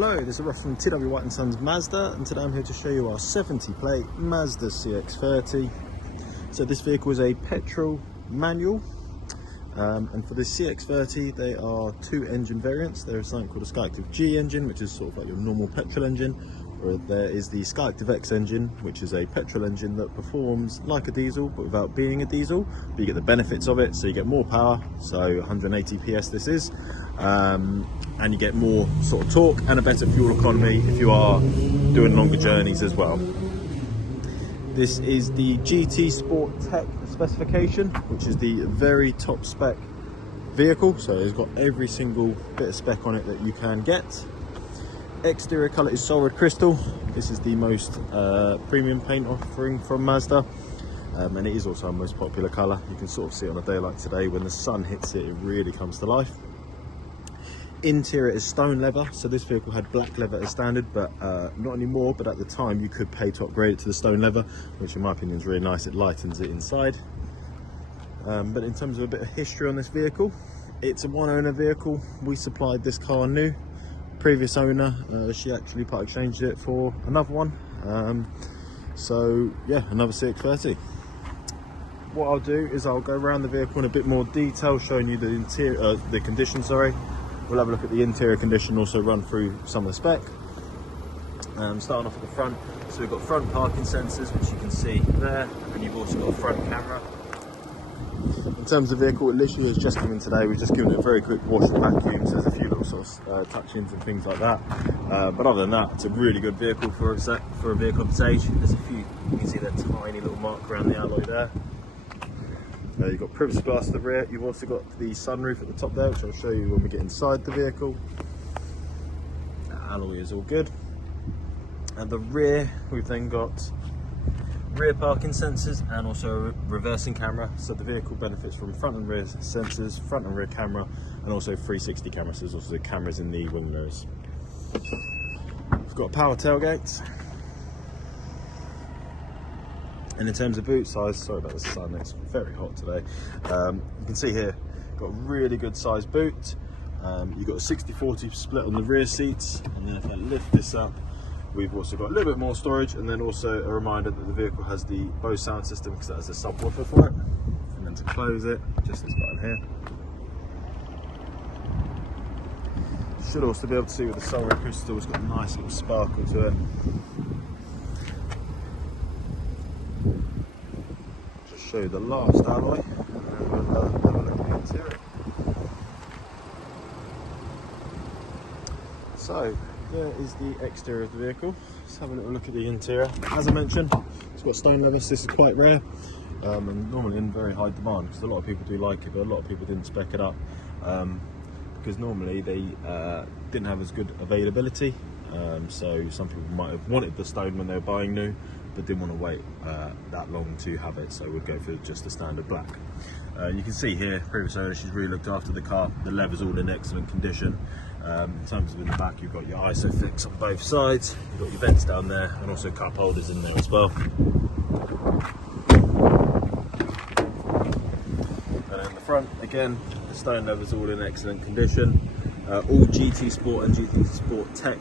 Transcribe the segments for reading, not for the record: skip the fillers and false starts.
Hello, this is Ross from TW White & Sons Mazda, and today I'm here to show you our 70 plate Mazda CX-30. So this vehicle is a petrol manual, and for the CX-30 they are two engine variants. There is something called a SKYACTIV-G engine, which is sort of like your normal petrol engine, or there is the SKYACTIV-X engine, which is a petrol engine that performs like a diesel but without being a diesel, but you get the benefits of it. So you get more power, so 180 PS this is, and you get more sort of torque and a better fuel economy if you are doing longer journeys as well. This is the GT Sport Tech specification, which is the very top spec vehicle, so it's got every single bit of spec on it that you can get. Exterior colour is solid crystal. This is the most premium paint offering from Mazda, and it is also our most popular colour. You can sort of see it on a day like today, when the sun hits it, it really comes to life. Interior is stone leather, so this vehicle had black leather as standard, but not anymore. But at the time you could pay to upgrade it to the stone leather, which in my opinion is really nice. It lightens it inside. But in terms of a bit of history on this vehicle, it's a one owner vehicle. We supplied this car new. Previous owner, she actually part exchanged it for another one. So yeah, another CX-30. What I'll do is I'll go around the vehicle in a bit more detail, showing you the interior, the condition, sorry. We'll have a look at the interior condition, also run through some of the spec. Starting off at the front, so we've got front parking sensors, which you can see there, and you've also got a front camera. In terms of the vehicle, it literally has just come in today. We've just given it a very quick wash and vacuum, so there's a few little sort of touch-ins and things like that. But other than that, it's a really good vehicle for a vehicle of its age. There's a few, you can see that tiny little mark around the alloy there. You've got privacy glass to the rear. You've also got the sunroof at the top there, which I'll show you when we get inside the vehicle. The alloy is all good. At the rear, we've then got rear parking sensors and also a reversing camera. So the vehicle benefits from front and rear sensors, front and rear camera, and also 360 cameras. So there's also cameras in the wing mirrors. We've got a power tailgate. And in terms of boot size, sorry about the sun, it's very hot today. You can see here, got a really good sized boot. You've got a 60-40 split on the rear seats, and then if I lift this up, we've also got a little bit more storage, and then also a reminder that the vehicle has the BOSE sound system, because that has a subwoofer for it. And then to close it, just this button here. Should also be able to see with the solid crystal, it's got a nice little sparkle to it. Show you the last alloy, and we'll have a look at the interior. So there is the exterior of the vehicle. Let's have a little look at the interior. As I mentioned, it's got stone leather, so this is quite rare, and normally in very high demand, because a lot of people do like it, but a lot of people didn't spec it up, because normally they didn't have as good availability. So some people might have wanted the stone when they were buying new, but didn't want to wait that long to have it, so we'd go for just the standard black. You can see here, previous owner, she's really looked after the car. The leather's all in excellent condition. In terms of in the back, you've got your ISOFIX on both sides, you've got your vents down there, and also cup holders in there as well. And in the front, again, the stone leather's all in excellent condition. All GT Sport and GT Sport Tech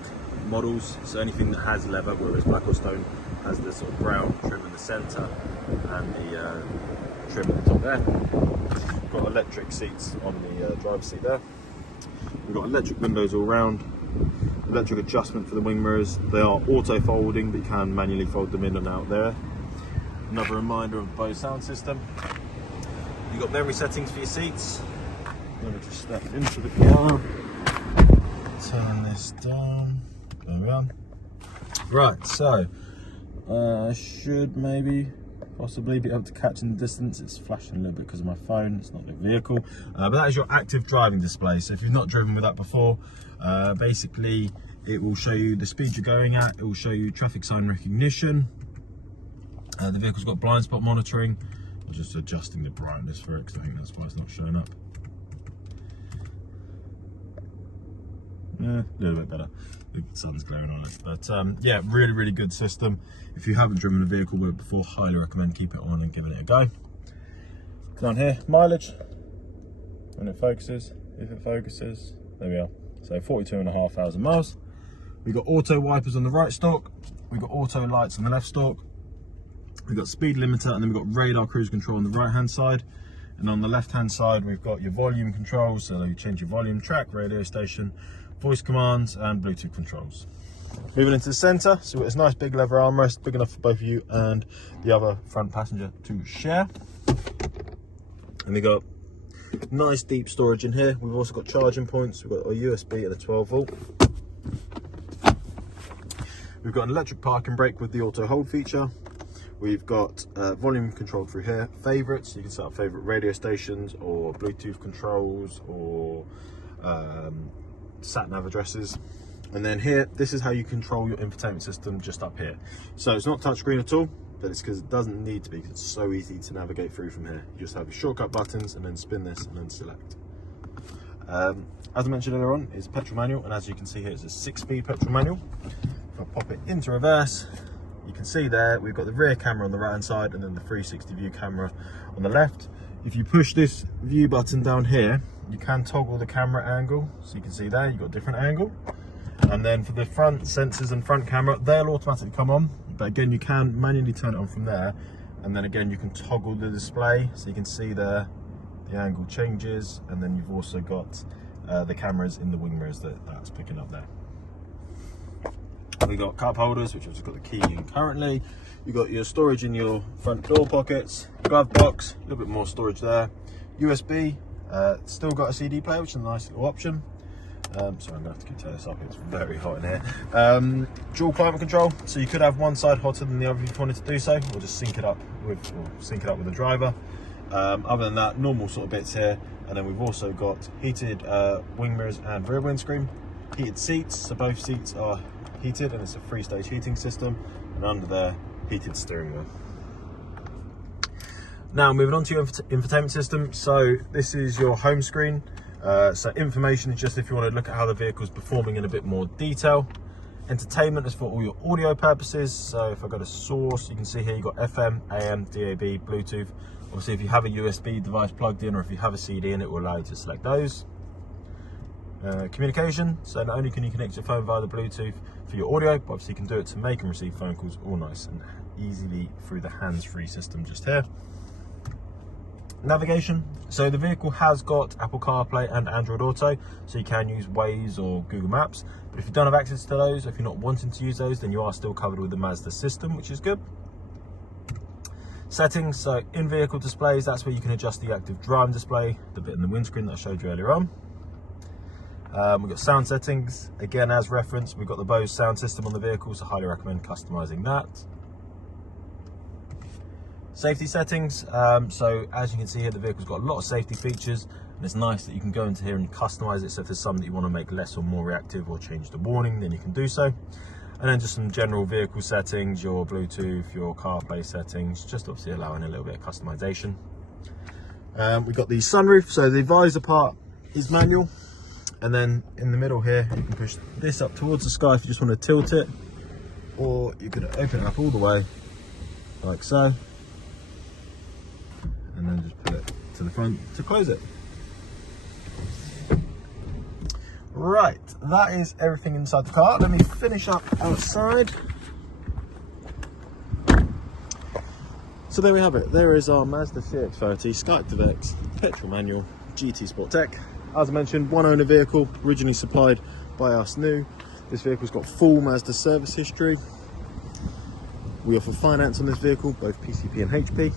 models, so anything that has leather, whether it's black or stone, has the sort of brown trim in the centre and the trim at the top there. We've got electric seats on the driver's seat there. We've got electric windows all round, electric adjustment for the wing mirrors. They are auto folding, but you can manually fold them in and out there. Another reminder of the BOSE sound system. You've got memory settings for your seats. Let me just step into the car, turn this down, go around. Right, so should maybe possibly be able to catch in the distance. It's flashing a little bit because of my phone, it's not the vehicle, but that is your active driving display. So if you've not driven with that before, basically it will show you the speed you're going at, it will show you traffic sign recognition. The vehicle's got blind spot monitoring. I'm just adjusting the brightness for it because I think that's why it's not showing up. Yeah, a little bit better. The sun's glaring on it, but yeah, really good system. If you haven't driven a vehicle with it before, highly recommend keep it on and giving it a go. Down here, mileage, when it focuses, if it focuses, there we are. So 42,500 miles. We've got auto wipers on the right stalk, we've got auto lights on the left stalk, we've got speed limiter, and then we've got radar cruise control on the right hand side. And on the left hand side we've got your volume controls, so you change your volume, track, radio station, voice commands and Bluetooth controls. Moving into the centre, so we've got this nice big leather armrest, big enough for both of you and the other front passenger to share. And we've got nice deep storage in here. We've also got charging points, we've got a USB and a 12 volt. We've got an electric parking brake with the auto hold feature. We've got volume control through here, favourites, you can set up favourite radio stations or Bluetooth controls or sat nav addresses. And then here, this is how you control your infotainment system just up here. So it's not touchscreen at all, but it's because it doesn't need to be, because it's so easy to navigate through from here. You just have your shortcut buttons and then spin this and then select. As I mentioned earlier on, it's petrol manual, and as you can see here, it's a 6-speed petrol manual. If I pop it into reverse, you can see there we've got the rear camera on the right hand side and then the 360 view camera on the left. If you push this view button down here, you can toggle the camera angle, so you can see there you've got a different angle. And then for the front sensors and front camera, they'll automatically come on, but again you can manually turn it on from there, and then again you can toggle the display, so you can see there the angle changes, and then you've also got the cameras in the wing mirrors that's picking up there. We've got cup holders, which I've just got the key in currently. You've got your storage in your front door pockets, glove box, a little bit more storage there. USB, still got a CD player, which is a nice little option. Sorry, I'm gonna have to keep turning this up, it's very hot in here. Dual climate control, so you could have one side hotter than the other if you wanted to do so, or just sync it up with the driver. Other than that, normal sort of bits here. And then we've also got heated wing mirrors and rear windscreen, heated seats, so both seats are heated, and it's a 3-stage heating system, and under there, heated steering wheel. Now moving on to your infotainment system, so this is your home screen. So information is just if you want to look at how the vehicle is performing in a bit more detail. Entertainment is for all your audio purposes, so if I go to source, you can see here you've got FM, AM, DAB, Bluetooth. Obviously if you have a USB device plugged in, or if you have a CD in, it will allow you to select those. Communication, so not only can you connect your phone via the Bluetooth for your audio, but obviously you can do it to make and receive phone calls all nice and easily through the hands-free system just here. Navigation, so the vehicle has got Apple CarPlay and Android Auto, so you can use Waze or Google Maps, but if you don't have access to those, if you're not wanting to use those, then you are still covered with the Mazda system, which is good. Settings, so in vehicle displays, that's where you can adjust the active driving display, the bit in the windscreen that I showed you earlier on. We've got sound settings, again as reference, we've got the BOSE sound system on the vehicle, so highly recommend customizing that. Safety settings, so as you can see here, the vehicle's got a lot of safety features, and it's nice that you can go into here and customize it, so if there's some that you want to make less or more reactive or change the warning, then you can do so. And then just some general vehicle settings, your Bluetooth, your CarPlay settings, just obviously allowing a little bit of customization. We've got the sunroof, so the visor part is manual, and then in the middle here you can push this up towards the sky if you just want to tilt it, or you could open it up all the way like so, and then just put it to the front to close it. Right, that is everything inside the car. Let me finish up outside. So there we have it. There is our Mazda CX-30 SKYACTIV-X petrol manual GT Sport Tech. As I mentioned, one owner vehicle, originally supplied by us new. This vehicle's got full Mazda service history. We offer finance on this vehicle, both PCP and HP.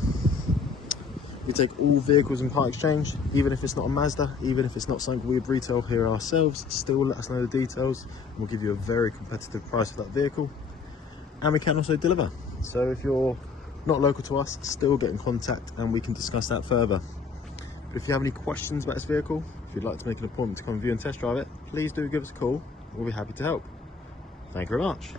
We take all vehicles in part exchange, even if it's not a Mazda, even if it's not something we'd retail here ourselves, still let us know the details and we'll give you a very competitive price for that vehicle. And we can also deliver. So if you're not local to us, still get in contact and we can discuss that further. But if you have any questions about this vehicle, if you'd like to make an appointment to come view and test drive it, please do give us a call. We'll be happy to help. Thank you very much.